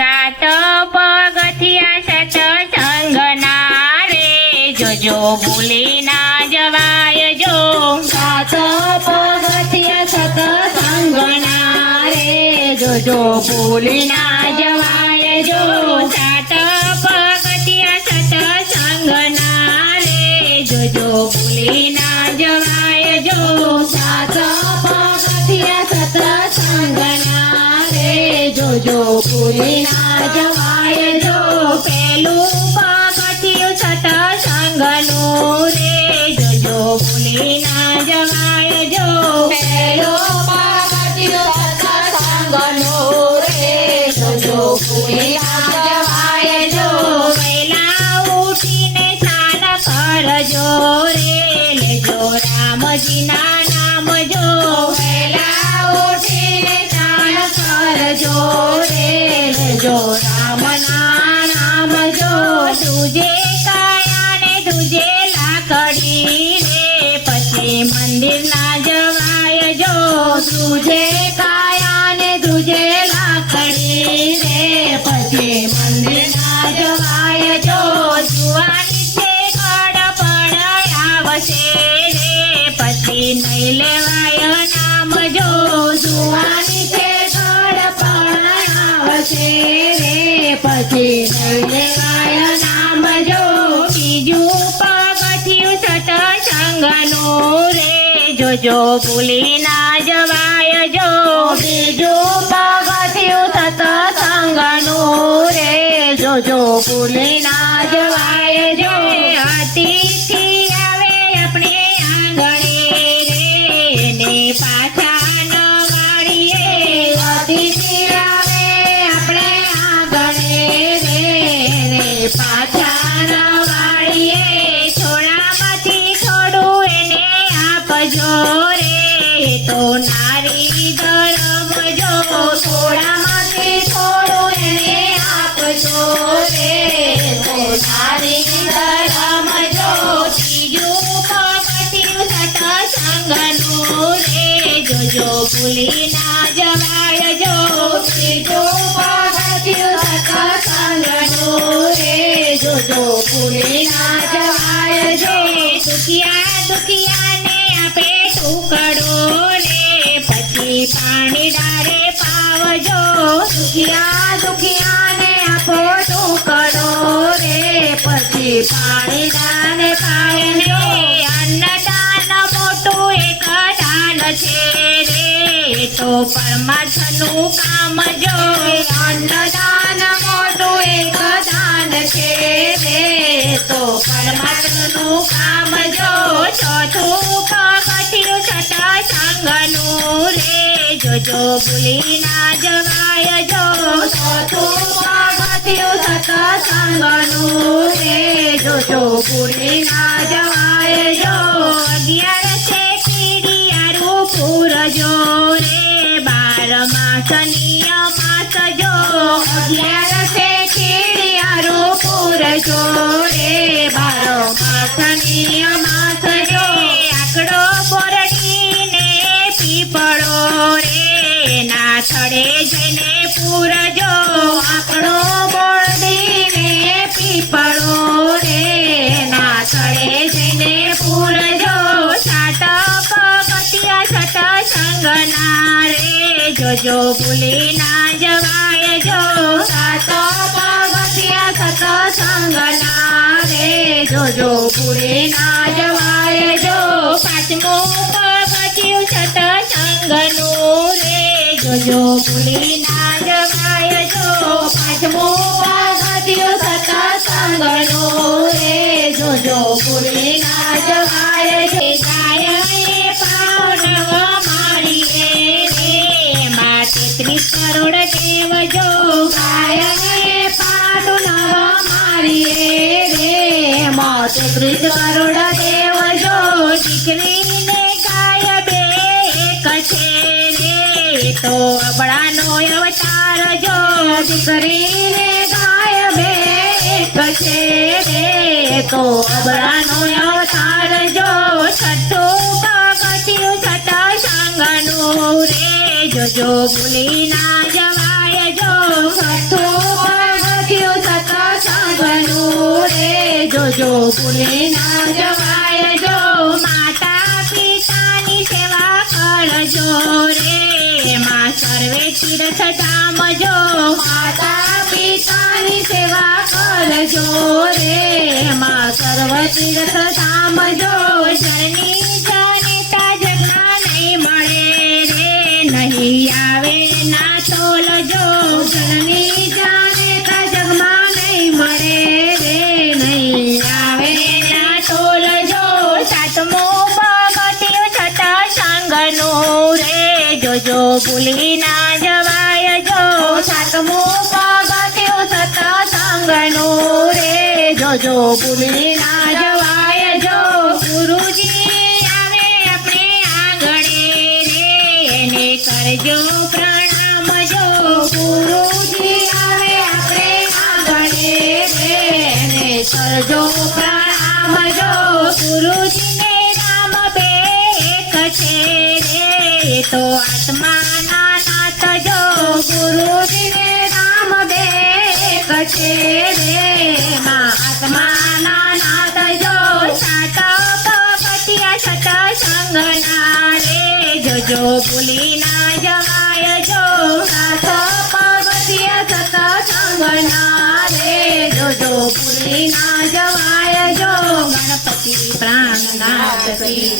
સાત પગથિયા સત્સંગના રે જોજો ભૂલી ના જવાય જો સાત પગથિયા સત્સંગના રે જોજો ભૂલી ના જવાય જો સાત પગથિયા સત્સંગના રે જોજો ભૂલી ના જવાય જો સાત પગથિયા સત્સંગના રે જોજો ભૂલી ના જવાય જો પેલું પગથિયું સત્સંગનું રે જોજો ભૂલી ના જવાય જો પેલો પગથિયું સત્સંગનું રે જોજો ભૂલી ના જવાય જો વહેલા ઉઠીને સ્નાન કરજો રે લેજો રામજીના નામ જો વહેલા ઉઠીને સ્નાન કરજો રે લેજો રામના નામ જો તુજે કાયાને તુજે લાકડી રે પછી મંદિર ના જવાય જો તુજે કાયા ને તુજે લાકડી રે પછી મંદિર ના જવાય જો જુવાની છે ગળપણ આવશે રે પછી નહીં લેવાય નામ જો જુવાની છે ગળપણ આવશે રે પછી નહીં લેવાય નામ જો બીજું પગથિયું સત્સંગનું રે જોજો ભૂલી ના જવાય જો બીજું પગથિયું સત્સંગનું રે જોજો ભૂલી ના જવાય જો અતિથિ આવે આપણે આંગણે રે ને પાછા ન વાળીએ અતિથિ આવે આપણે આંગણે રે પાછા ન વાળીએ થોડામાંથી થોડું એને આપજો રે તો નારી ધર્મ જો થોડામાંથી થોડું એને આપજો રે તો નારી ધર્મ જો ત્રીજું પગથિયું સત્સંગનું રે જોજો ભૂલી ના જવાય જો ત્રીજું પગથિયું સત્સંગનું રે જોજો ભૂલી ના જવાય જો દુખિયાને આપે ટુકડો રે પછી પાણી ડારે પાવજો દુખિયાને આપો ટુકડો રે પછી પાણી દાન પાડજો અન્નદાન મોટું એક દાન છે રે તો પરમાર્થનું કામ જો અન્નદાન મોટું એક દાન છે રે તો પરમાત્માનું કામ જો ચોથું પગથિયું સત્સંગનું રે જોજો ભૂલી ના જવાય જો ચોથું પગથિયું સત્સંગનું રે જોજો ભૂલી ના જવાય જો 11 કીડિયારું પૂરજો રે 12 માસ નિયમાસ જો 11 કીડિયારું પૂરજો રે 12 માસ નિયમાસ જો આકડો બોરડીને પીપળો રે ના થડે જઈને પૂરજો આંકડો બોરડીને પીપળો રે ના થડે જઈને પૂરજો સાત પગથિયા સત્સંગના રે જોજો ભૂલી ના જવાય જો સાત પગથિયા સત્સંગના રે જોજો ભૂલી ના જવાય જો પાંચમું પગથિયું સત્સંગનું રે જોજો ભૂલી ના જવાય જો પાંચમું પગથિયું સત્સંગનું રે જોજો ભૂલી ના જવાય જો ગાયને પાવનવ મારીએ રે માં 33 કરોડ દેવ જો ગાયને પાડું નવ મારીએ રે 33 કરોડ દેવ જો દીકરીને ગાય બે એક છે રે તો અબળાનો અવતાર જો દીકરીને ગાય બે એક છે રે તો અબળાનો અવતાર જો છઠ્ઠું પગથિયું સત્સંગનું રે જોજો ભૂલી ના જવાય જો છઠ્ઠું જોજો ભૂલી ના જવાય જો માતા પિતાની સેવા કરજો રે માં સર્વે તીર્થ ધામ જો માતા પિતાની સેવા કરજો રે માં સર્વ તીર્થ ધામ જો જનની જનિતા જગના નહીં મળે રે નહીં આવે ના તોલજો જનની જાનેતા જગમાં નહીં મળે રે નહીં આવે ના તોલજો સાતમો પગથિયું છઠ્ઠા સંગનું રે જોજો ભૂલી ના જવાય જો સાતમું પગથિયું સત્સંગનું રે જોજો ભૂલી ના જવાય જો ગુરુજી આવે આપણે આંગણે રે એને કરજો પ્રણામ જો ગુરુજી આવે આપણે આંગણે રે એને કરજો પ્રણામ જો ગુરુજીને રામ બે એક છે રે તો આત્માના નાથ જો ગુરુજીને નામ બે એક છે રે માં આત્માના નાથ જો સાત પગથિયા સત્સંગના રે જોજો ભૂલી ના જવાય જો સાત પગથિયા સત્સંગના રે જોજો ભૂલી ના જવાય જો ગણપતિ પ્રાણનાથ શ્રી